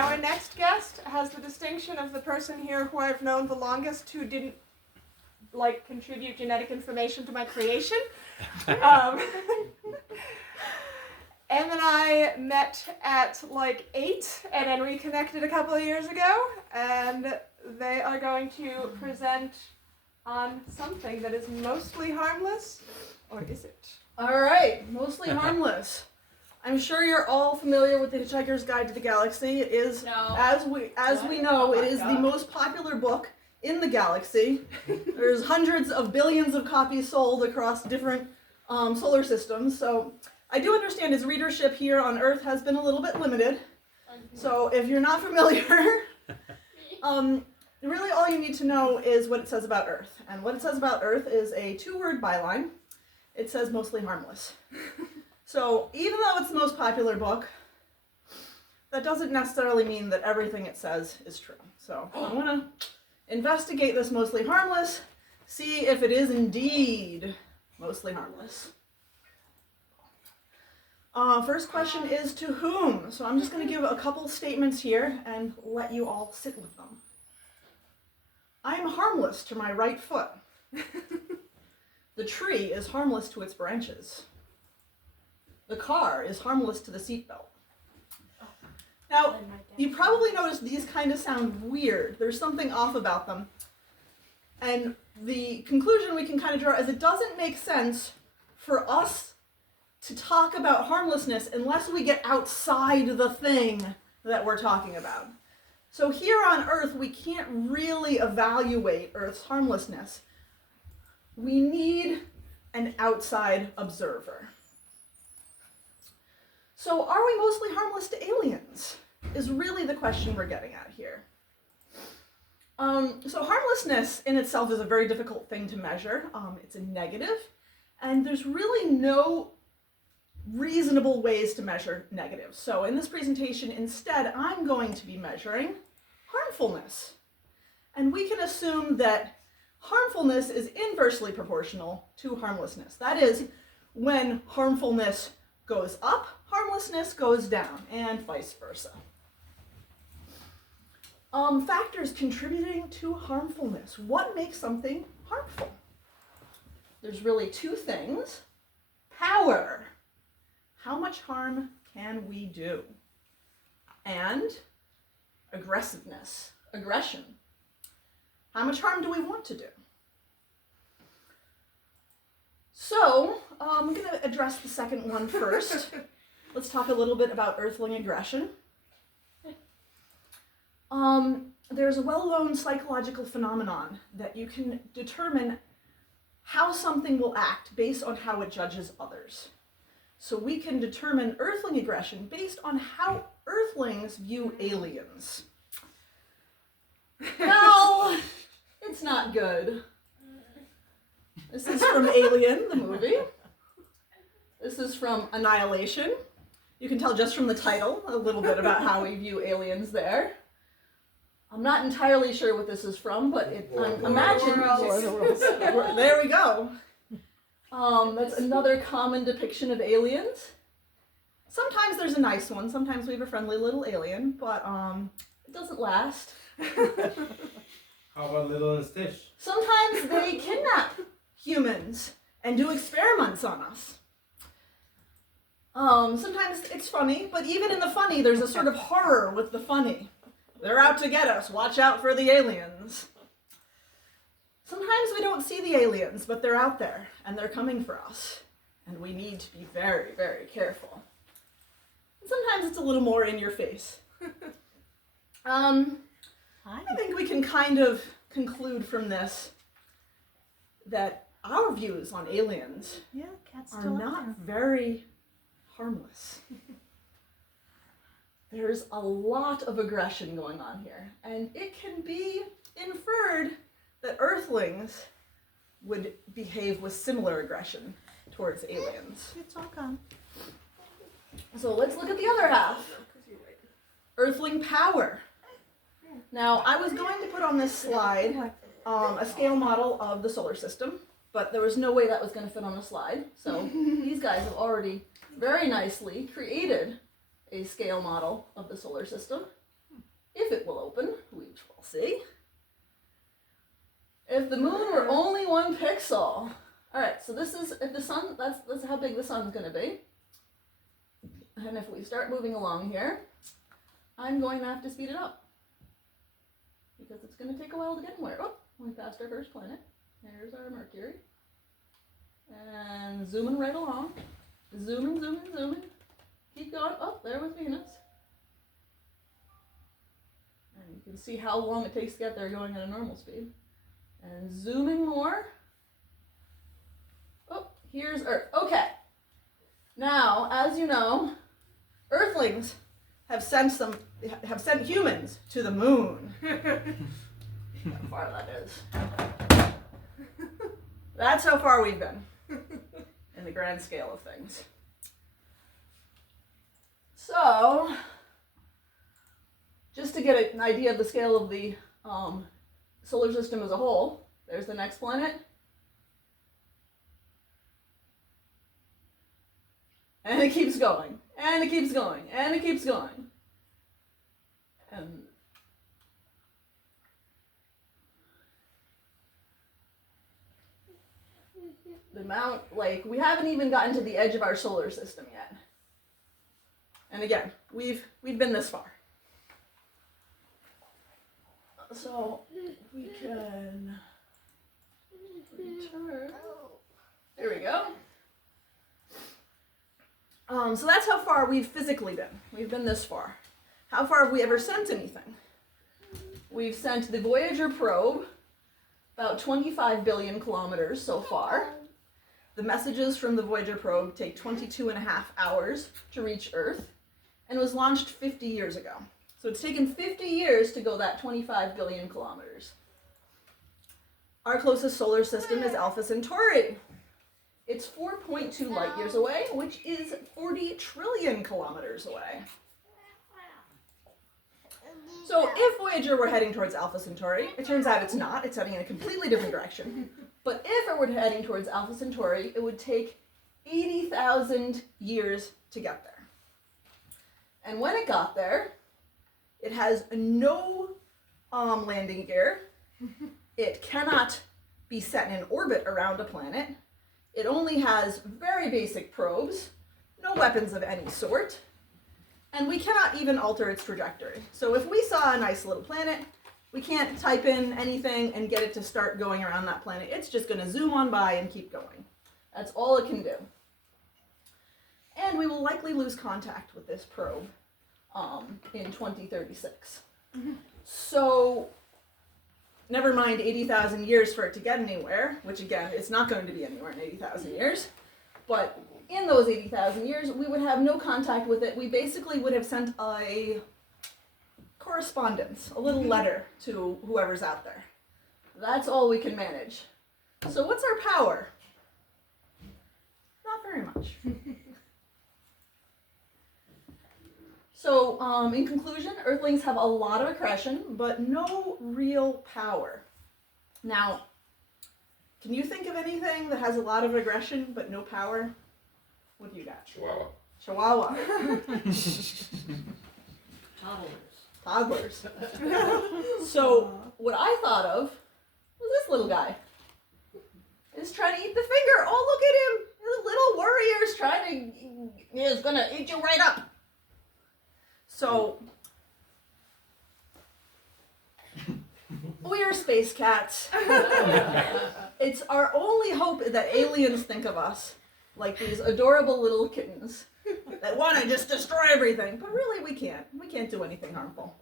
our next guest has the distinction of the person here who I've known the longest who didn't contribute genetic information to my creation. Em and I met at 8 and then reconnected a couple of years ago, and they are going to present on something that is mostly harmless, or is it? All right, mostly harmless. I'm sure you're all familiar with The Hitchhiker's Guide to the Galaxy. It is, as we know, it is the most popular book in the galaxy. There's hundreds of billions of copies sold across different solar systems, so I do understand its readership here on Earth has been a little bit limited. So if you're not familiar, really all you need to know is what it says about Earth. And what it says about Earth is a 2-word byline. It says mostly harmless. So even though it's the most popular book, that doesn't necessarily mean that everything it says is true. So I'm going to investigate this mostly harmless, see if it is indeed mostly harmless. First question is to whom? So I'm just going to give a couple statements here and let you all sit with them. I am harmless to my right foot. The tree is harmless to its branches. The car is harmless to the seatbelt. Now, you probably noticed these kind of sound weird. There's something off about them. And the conclusion we can kind of draw is it doesn't make sense for us to talk about harmlessness unless we get outside the thing that we're talking about. So here on Earth, we can't really evaluate Earth's harmlessness. We need an outside observer. So are we mostly harmless to aliens? Is really the question we're getting at here. So harmlessness in itself is a very difficult thing to measure. It's a negative, and there's really no reasonable ways to measure negatives. So in this presentation, instead, I'm going to be measuring harmfulness. And we can assume that harmfulness is inversely proportional to harmlessness. That is, when harmfulness goes up, harmlessness goes down, and vice versa. Factors contributing to harmfulness. What makes something harmful? There's really 2 things. Power. How much harm can we do? And aggressiveness, aggression. How much harm do we want to do? So, I'm going to address the second one first. Let's talk a little bit about earthling aggression. There's a well-known psychological phenomenon that you can determine how something will act based on how it judges others. So we can determine earthling aggression based on how earthlings view aliens. Well, it's not good. This is from Alien, the movie. This is from Annihilation. You can tell just from the title a little bit about how we view aliens there. I'm not entirely sure what this is from, but imagine. There we go. That's another common depiction of aliens. Sometimes there's a nice one. Sometimes we have a friendly little alien, but it doesn't last. How about Lilo and Stitch? Sometimes they kidnap humans and do experiments on us. Sometimes it's funny, but even in the funny, there's a sort of horror with the funny. They're out to get us. Watch out for the aliens. Sometimes we don't see the aliens, but they're out there, and they're coming for us. And we need to be very, very careful. And sometimes it's a little more in your face. I think we can kind of conclude from this that our views on aliens are not very harmless. There's a lot of aggression going on here, and it can be inferred that Earthlings would behave with similar aggression towards aliens. It's all gone. So let's look at the other half. Earthling power. Now, I was going to put on this slide a scale model of the solar system, but there was no way that was going to fit on the slide. So these guys have already very nicely created a scale model of the solar system. if it will open, we will see. If the moon were only 1 pixel. Alright, so this is, if the sun, that's how big the sun's going to be. And if we start moving along here, I'm going to have to speed it up. Because it's going to take a while to get anywhere. Oh, we passed our first planet. There's our Mercury. And zooming right along. Zooming, zooming, zooming. Keep going. Oh, there was Venus. And you can see how long it takes to get there going at a normal speed. And zooming more. Oh, here's Earth. Okay. Now, as you know, Earthlings have sent humans to the moon. How far that is. That's how far we've been in the grand scale of things. So, just to get an idea of the scale of the solar system as a whole, there's the next planet. And it keeps going, and it keeps going, and it keeps going. And the amount, like, we haven't even gotten to the edge of our solar system yet. And again, we've been this far. So we can return. There we go. So that's how far we've physically been. We've been this far. How far have we ever sent anything? We've sent the Voyager probe about 25 billion kilometers so far. The messages from the Voyager probe take 22.5 hours to reach Earth, and it was launched 50 years ago. So it's taken 50 years to go that 25 billion kilometers. Our closest solar system is Alpha Centauri. It's 4.2 light years away, which is 40 trillion kilometers away. So if Voyager were heading towards Alpha Centauri, it turns out it's not. It's heading in a completely different direction. But if it were heading towards Alpha Centauri, it would take 80,000 years to get there. And when it got there, it has no landing gear. It cannot be set in orbit around a planet. It only has very basic probes, no weapons of any sort, and we cannot even alter its trajectory. So if we saw a nice little planet, we can't type in anything and get it to start going around that planet. It's just going to zoom on by and keep going. That's all it can do. And we will likely lose contact with this probe in 2036. So never mind 80,000 years for it to get anywhere, which again, it's not going to be anywhere in 80,000 years. But in those 80,000 years, we would have no contact with it. We basically would have sent a correspondence, a little letter to whoever's out there. That's all we can manage. So what's our power? Not very much. So, in conclusion, Earthlings have a lot of aggression, but no real power. Now, can you think of anything that has a lot of aggression, but no power? What do you got? Chihuahua. Chihuahua. Toddlers. Toddlers. So, what I thought of was this little guy. He's trying to eat the finger. Oh, look at him. The little warrior's trying to, he's gonna eat you right up. So, we are space cats. It's our only hope that aliens think of us like these adorable little kittens that want to just destroy everything. But really, we can't. We can't do anything harmful.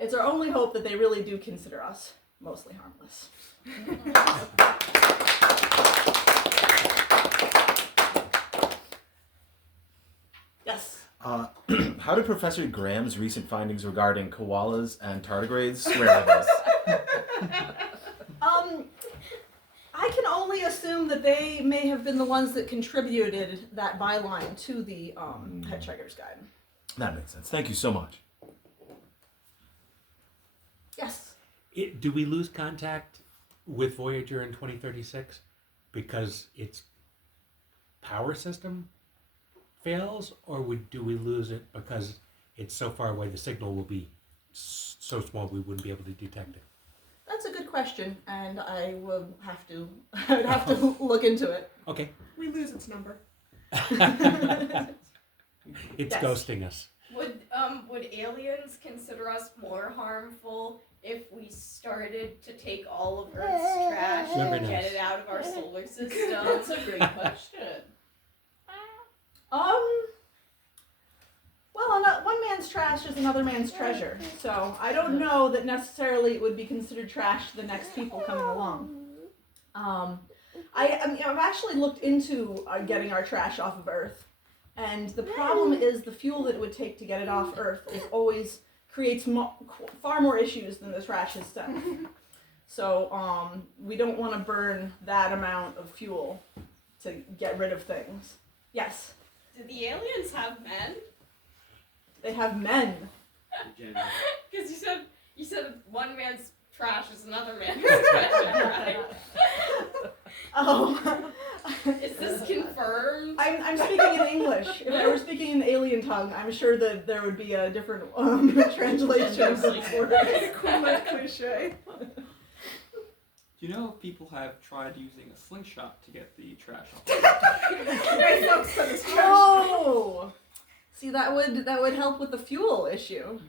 It's our only hope that they really do consider us mostly harmless. Yes? How do Professor Graham's recent findings regarding koalas and tardigrades square with this? I can only assume that they may have been the ones that contributed that byline to the Hitchhiker's Guide. That makes sense. Thank you so much. Yes. Do we lose contact with Voyager in 2036 because its power system fails, or do we lose it because it's so far away the signal will be so small we wouldn't be able to detect it? That's a good question, and I would have to I would have to look into it. Okay. We lose its number. It's Yes. ghosting us. Would aliens consider us more harmful if we started to take all of Earth's trash Very and get nice. it out of our solar system? That's a great question. Well, one man's trash is another man's treasure, so I don't know that necessarily it would be considered trash to the next people coming along. I've actually looked into getting our trash off of Earth, and the problem is the fuel that it would take to get it off Earth is always creates far more issues than the trash itself. So we don't want to burn that amount of fuel to get rid of things. Yes, Do the aliens have men? they have men. Because you said one man's trash is another man's treasure, right? Oh, Is this confirmed? I'm speaking in English. If I were speaking in alien tongue, I'm sure that there would be a different translation of those words. Equivalent cliche. Do you know if people have tried using a slingshot to get the trash off? Hey, folks, put this trash. Oh, see, that would help with the fuel issue.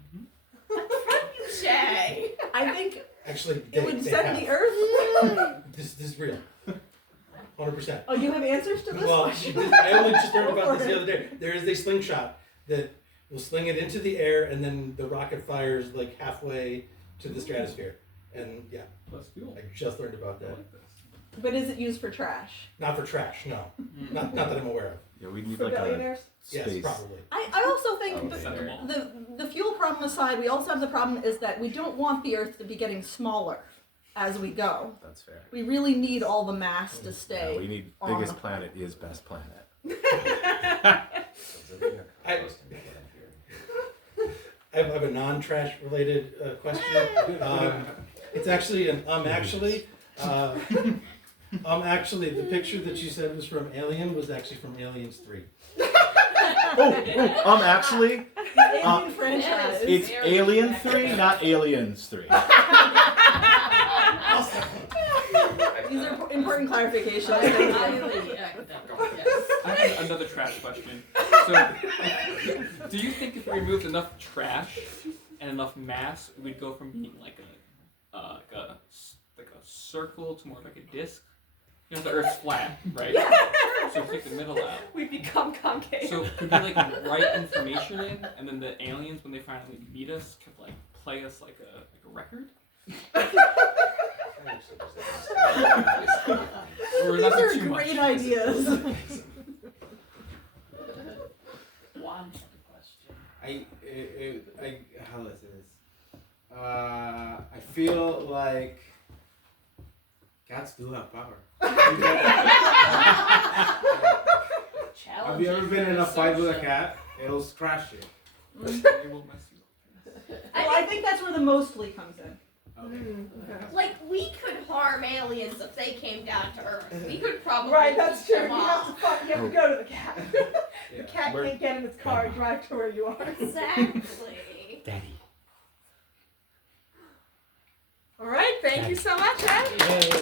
Shay. I think Actually, it would send the Earth. This is real. 100%. Oh, you have answers to this Well, question? I only just learned Go about for this it. the other day. There is a slingshot that will sling it into the air, and then the rocket fires like halfway to the stratosphere. And yeah, Plus fuel. I just learned about I that. like this. But is it used for trash? Not for trash, no. Not that I'm aware of. Yeah, we need For like a billionaires? Yes, space. probably. I also think Oh, the, Send them all. the fuel problem aside, we also have the problem is that we don't want the Earth to be getting smaller as we go. That's fair. We really need all the mass to stay. Yeah, we need on biggest the- planet is best planet. I have a non-trash related question. It's actually an actually. Actually, the picture that you said was from Alien was actually from Aliens 3. Actually, The alien franchise. it's Alien 3, not Aliens 3. These are important clarifications. Highly academic, yes. I have another trash question. So, do you think if we removed enough trash and enough mass, we'd go from being like a circle to more like a disc? You know, the Earth's flat, right? Yeah, So take the middle out. We become concave. So could we like write information in, and then the aliens, when they finally meet us, could like play us like a record? Or These that's are too much? great ideas. One question. How is this? I feel like cats do have power. Have you ever been in a fight with a cat? It'll scratch you. They will mess you up. Well, I think that's where the mostly comes in. Okay. Like, we could harm aliens if they came down to Earth. We could probably Right, that's keep true. them You off. have to go to the cat. Yeah. The cat can't get in its car and drive to where you are. Exactly. Daddy. All right, thank you so much, Ed.